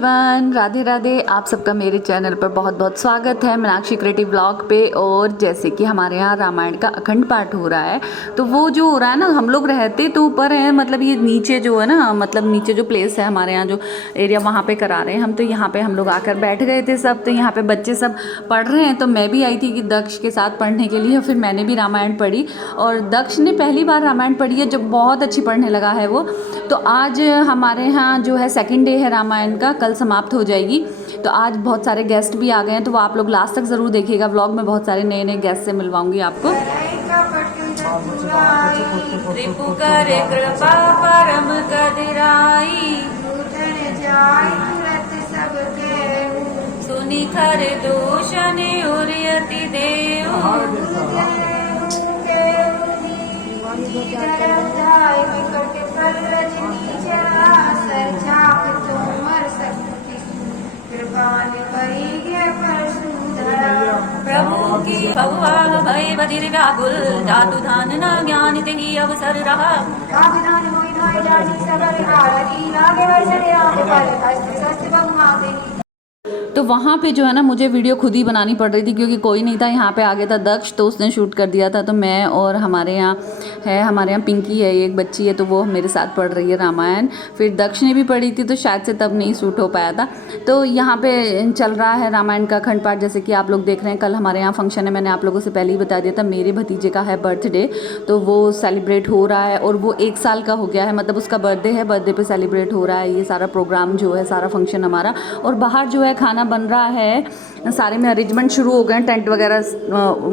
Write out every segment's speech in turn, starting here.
Everyone, Radhe Radhe. आप सबका मेरे चैनल पर बहुत बहुत स्वागत है, मीनाक्षी क्रिएटिव ब्लॉग पे। और जैसे कि हमारे यहाँ रामायण का अखंड पाठ हो रहा है, तो वो जो हो रहा है ना, हम लोग रहते तो ऊपर हैं, मतलब ये नीचे जो है ना, मतलब नीचे जो प्लेस है हमारे यहाँ, जो एरिया, वहाँ पे करा रहे हैं हम। तो यहाँ पे हम लोग आकर बैठ गए थे सब। तो यहाँ पे बच्चे सब पढ़ रहे हैं, तो मैं भी आई थी कि दक्ष के साथ पढ़ने के लिए। फिर मैंने भी रामायण पढ़ी, और दक्ष ने पहली बार रामायण पढ़ी है, जो बहुत अच्छी पढ़ने लगा है वो। तो आज हमारे यहाँ जो है सेकंड डे है रामायण का, कल समाप्त हो जाएगी। तो आज बहुत सारे गेस्ट भी आ गए हैं, तो वो आप लोग लास्ट तक ज़रूर देखिएगा व्लॉग में। बहुत सारे नए नए गेस्ट से मिलवाऊंगी आपको। रिपु करे कृपा परम कदिराई, सुनि खर दूषण उर्यति देव। प्रभु की भगवा भय बधिर व्याकुल, जातु धान न ज्ञान तेहि अवसर रहा। तो वहाँ पे जो है ना, मुझे वीडियो खुद ही बनानी पड़ रही थी, क्योंकि कोई नहीं था। यहाँ पे आ गया था दक्ष, तो उसने शूट कर दिया था। तो मैं और हमारे यहाँ पिंकी है, एक बच्ची है, तो वो मेरे साथ पढ़ रही है रामायण। फिर दक्ष ने भी पढ़ी थी, तो शायद से तब नहीं शूट हो पाया था। तो यहाँ पे चल रहा है रामायण का अखंड पाठ, जैसे कि आप लोग देख रहे हैं। कल हमारे यहाँ फंक्शन है, मैंने आप लोगों से पहले ही बता दिया था। मेरे भतीजे का है बर्थडे, तो वो सेलिब्रेट हो रहा है, और वो 1 साल का हो गया है, मतलब उसका बर्थडे है, बर्थडे पे सेलिब्रेट हो रहा है। ये सारा प्रोग्राम जो है, सारा फंक्शन हमारा। और बाहर जो है खाना बन रहा है, सारे में अरेंजमेंट शुरू हो गए हैं। टेंट वगैरह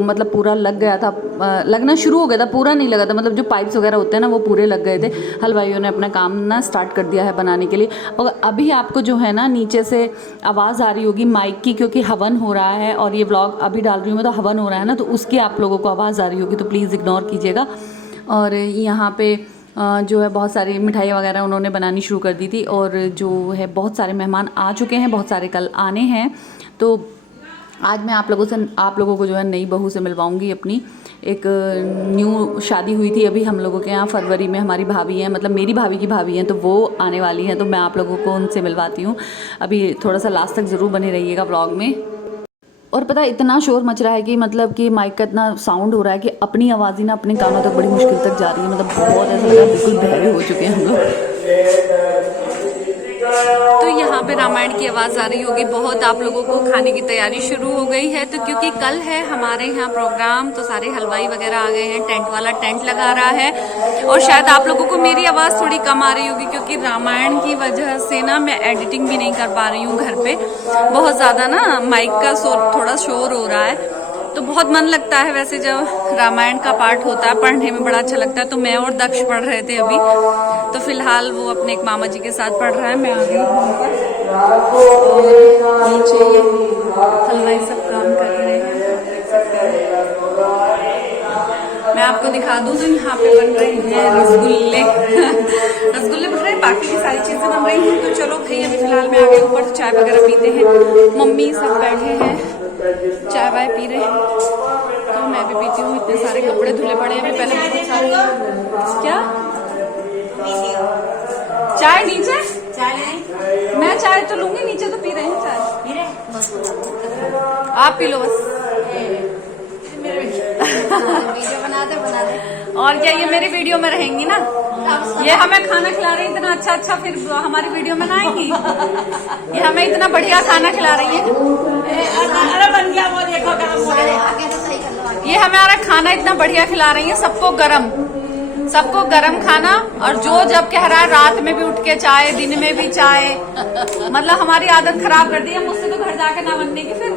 मतलब पूरा लग गया था, लगना शुरू हो गया था, पूरा नहीं लगा था, मतलब जो पाइप्स वगैरह होते हैं ना, वो पूरे लग गए थे। हलवाइयों ने अपना काम ना स्टार्ट कर दिया है बनाने के लिए। और अभी आपको जो है ना, नीचे से आवाज़ आ रही होगी माइक की, क्योंकि हवन हो रहा है। और ये व्लॉग अभी डाल रही हूँ मैं, तो हवन हो रहा है ना, तो उसकी आप लोगों को आवाज़ आ रही होगी, तो प्लीज़ इग्नोर कीजिएगा। और यहाँ पे जो है बहुत सारी मिठाई वगैरह उन्होंने बनानी शुरू कर दी थी। और जो है बहुत सारे मेहमान आ चुके हैं, बहुत सारे कल आने हैं। तो आज मैं आप लोगों को जो है नई बहू से मिलवाऊंगी अपनी। एक न्यू शादी हुई थी अभी हम लोगों के यहाँ फरवरी में। हमारी भाभी हैं, मतलब मेरी भाभी की भाभी हैं, तो वो आने वाली हैं। तो मैं आप लोगों को उनसे मिलवाती हूँ। अभी थोड़ा सा लास्ट तक ज़रूर बने रहिएगा व्लॉग में। और पता है, इतना शोर मच रहा है कि मतलब कि माइक का इतना साउंड हो रहा है कि अपनी आवाज़ ही ना अपने कानों तक बड़ी मुश्किल तक जा रही है। मतलब बहुत ऐसा लग रहा है बिल्कुल बहरे हो चुके हैं हम लोग। तो यहाँ पे रामायण की आवाज़ आ रही होगी बहुत। आप लोगों को खाने की तैयारी शुरू हो गई है। तो क्योंकि कल है हमारे यहाँ प्रोग्राम, तो सारे हलवाई वगैरह आ गए हैं। टेंट वाला टेंट लगा रहा है। और शायद आप लोगों को मेरी आवाज़ थोड़ी कम आ रही होगी, क्योंकि रामायण की वजह से ना मैं एडिटिंग भी नहीं कर पा रही हूँ घर पे। बहुत ज़्यादा ना माइक का थोड़ा शोर हो रहा है। तो बहुत मन लगता है वैसे जब रामायण का पाठ होता है, पढ़ने में बड़ा अच्छा लगता है। तो मैं और दक्ष पढ़ रहे थे अभी। तो फिलहाल वो अपने एक मामा जी के साथ पढ़ रहा है, मैं आ गई और नीचे हलवाई सब काम कर रहे हैं। मैं आपको दिखा दूं, तो यहाँ पे बन रहे हैं रसगुल्ले। रसगुल्ले बन रहे हैं, बाकी की सारी चीजें बन रही हैं। तो चलो भाई, अभी फिलहाल मैं आ गई ऊपर, चाय वगैरह पीते हैं। मम्मी सब बैठे हैं, चाय वाय पी रहे हैं, तो मैं भी पीती हूँ। इतने सारे कपड़े धुले पड़े हैं। अभी पहले बहुत सारे क्या चाय नीचे, मैं चाय तो लूंगी, नीचे तो पी रहे हैं चाय। आप पी लो बस। वीडियो बना दे। और क्या, ये मेरी वीडियो में रहेंगी ना। ये हमें खाना खिला रही है इतना अच्छा, फिर हमारी वीडियो में ना आएंगी। ये हमें इतना बढ़िया खाना खिला रही है। अरे बन गया वो, देखो आगे तो सही कर लो आगे। ये हमारा खाना इतना बढ़िया खिला रही है, सबको गरम खाना। और जो जब कह रहा है रात में भी उठ के चाय, दिन में भी चाय। मतलब हमारी आदत खराब कर दी है, मुझसे तो घर जाके ना बनने की फिर।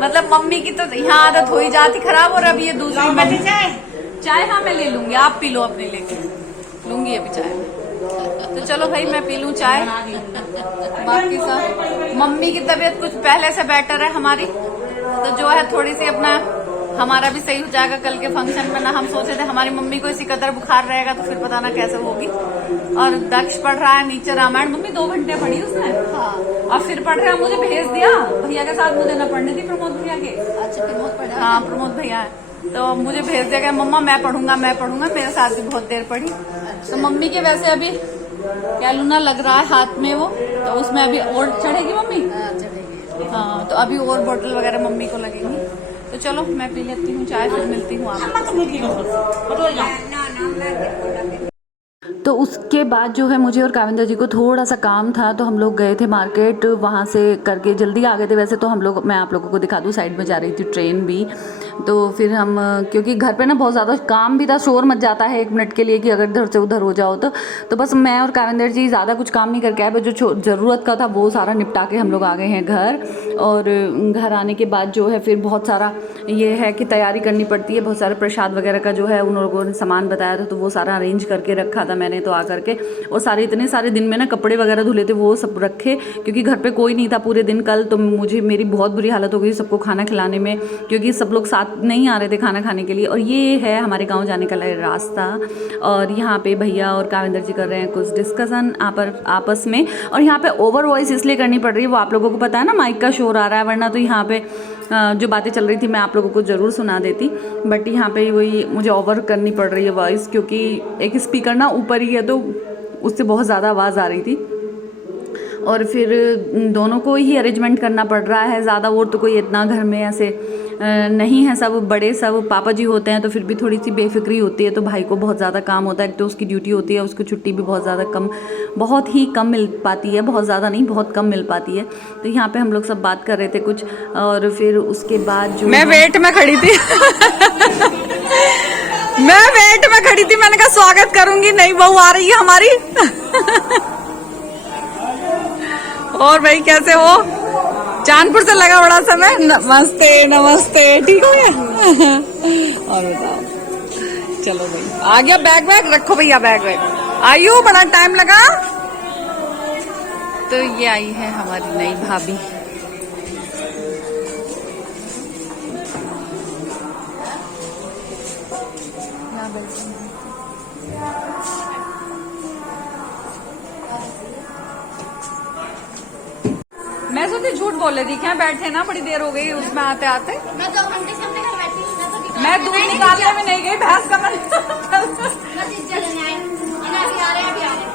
मतलब मम्मी की तो यहाँ आदत हो ही जाती खराब। और अब ये दूसरी चाय, हाँ मैं ले लूंगी, आप पी लो अपने लेके, लूंगी अभी चाय। तो चलो भाई, मैं पी लूं चाय। बाकी सब मम्मी की तबीयत कुछ पहले से बेटर है हमारी, तो जो है थोड़ी सी अपना हमारा भी सही हो जाएगा कल के फंक्शन में ना। हम सोचे थे हमारी मम्मी को इसी कदर बुखार रहेगा, तो फिर पता ना कैसे होगी। और दक्ष पढ़ रहा है नीचे रामायण। मम्मी 2 घंटे पढ़ी उसने, और फिर पढ़ रहा है। मुझे भेज दिया भैया के साथ, मुझे न पढ़ने थी प्रमोद भैया के। अच्छा, प्रमोद पढ़ा? हाँ, प्रमोद भैया है। तो मुझे भेज दिया गया, मम्मा मैं पढ़ूंगा, मेरे साथ भी बहुत देर पढ़ी। तो मम्मी के वैसे अभी कैलूना लग रहा है हाथ में वो, तो उसमें अभी और चढ़ेगी मम्मी। हाँ तो अभी और बोतल वगैरह मम्मी को लगेंगी। तो चलो मैं पी लेती हूँ चाय, फिर मिलती हूँ आपको। तो उसके बाद जो है मुझे और काविंदर जी को थोड़ा सा काम था, तो हम लोग गए थे मार्केट, वहाँ से करके जल्दी आ गए थे वैसे तो हम लोग। मैं आप लोगों को दिखा दूँ, साइड में जा रही थी ट्रेन भी। तो फिर हम, क्योंकि घर पे ना बहुत ज़्यादा काम भी था, शोर मच जाता है 1 मिनट के लिए कि अगर इधर से उधर हो जाओ तो बस मैं और काविंदर जी ज़्यादा कुछ काम नहीं करके आए, बस जो ज़रूरत का था वो सारा निपटा के हम लोग आ गए हैं घर। और घर आने के बाद जो है फिर बहुत सारा ये है कि तैयारी करनी पड़ती है, बहुत सारे प्रसाद वगैरह का जो है उन लोगों ने सामान बताया था, तो वो सारा अरेंज करके रखा था मैंने तो आकर के। और सारे इतने सारे दिन में ना कपड़े वगैरह धुले थे वो सब रखे, क्योंकि घर पे कोई नहीं था पूरे दिन कल, तो मेरी बहुत बुरी हालत हो गई सबको खाना खिलाने में, क्योंकि सब लोग साथ नहीं आ रहे थे खाना खाने के लिए। और ये है हमारे गाँव जाने का रास्ता, और यहाँ पे भैया और काविंदर जी कर रहे हैं कुछ डिस्कशन आपस में। और यहाँ पे ओवर वॉइस इसलिए करनी पड़ रही है, वो आप लोगों को पता है ना, माइक का शोर आ रहा है, वरना तो यहाँ पे जो बातें चल रही थी मैं आप लोगों को ज़रूर सुना देती, बट यहाँ पे वही मुझे ओवर करनी पड़ रही है वॉइस, क्योंकि एक स्पीकर ना ऊपर ही है तो उससे बहुत ज़्यादा आवाज़ आ रही थी। और फिर दोनों को ही अरेंजमेंट करना पड़ रहा है ज़्यादा, और तो कोई इतना घर में ऐसे नहीं है, सब बड़े सब पापा जी होते हैं, तो फिर भी थोड़ी सी बेफिक्री होती है। तो भाई को बहुत ज़्यादा काम होता है, एक तो उसकी ड्यूटी होती है, उसको छुट्टी भी बहुत ही कम मिल पाती है, बहुत ज़्यादा नहीं, बहुत कम मिल पाती है। तो यहाँ पे हम लोग सब बात कर रहे थे कुछ, और फिर उसके बाद जो मैं वेट में खड़ी थी मैंने कहा स्वागत करूंगी, नई बहू आ रही है हमारी और भाई कैसे हो? चांदपुर से लगा बड़ा समय। नमस्ते नमस्ते, ठीक हो गया? और बताओ, चलो भाई आ गया बैग रखो भैया, बैग आई हो, बड़ा टाइम लगा। तो ये आई है हमारी नई भाभी। मैं सोची झूठ बोल रही थी, क्या बैठे ना, बड़ी देर हो गई उसमें आते आते। मैं 2 घंटे से अपने घर बैठी हूँ। मैं दूध निकालने में नहीं गई, भैंस का बस इस जगह आए, अभी आ रहे हैं, अभी आ रहे हैं।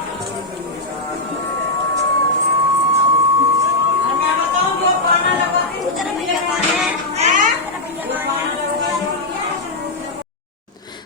मैं बताऊँ जो खाना लगाती हूँ, तेरा भैया कौन है?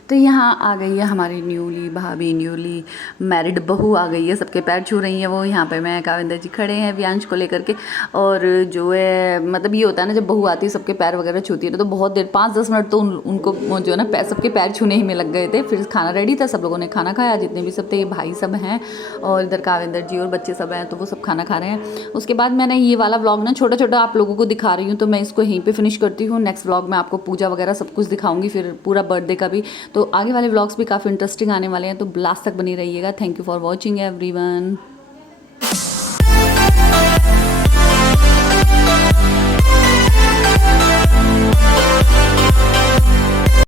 तो यहाँ आ गई है हमारी न्यूली मैरिड बहू आ गई है, सबके पैर छू रही है वो। यहाँ पे मैं काविंदर जी खड़े हैं व्यांश को लेकर के, और जो है मतलब ये होता है ना, जब बहू आती है सबके पैर वगैरह छूती है, तो बहुत देर 5-10 मिनट तो उनको जो है ना सबके पैर छूने ही में लग गए थे। फिर खाना रेडी था, सब लोगों ने खाना खाया, जितने भी सब थे, भाई सब हैं और इधर काविंदर जी और बच्चे सब हैं, तो वो सब खाना खा रहे हैं। उसके बाद मैंने ये वाला व्लॉग ना छोटा छोटा आप लोगों को दिखा रही हूँ, तो मैं इसको यहीं पर फिनिश करती हूँ। नेक्स्ट व्लॉग में आपको पूजा वगैरह सब कुछ दिखाऊंगी, फिर पूरा बर्थडे का भी। तो आगे वाले व्लॉग्स भी काफ़ी इंटरेस्टिंग आने वाले हैं, तो लास्ट तक बनी रहिएगा। Thank you for watching everyone.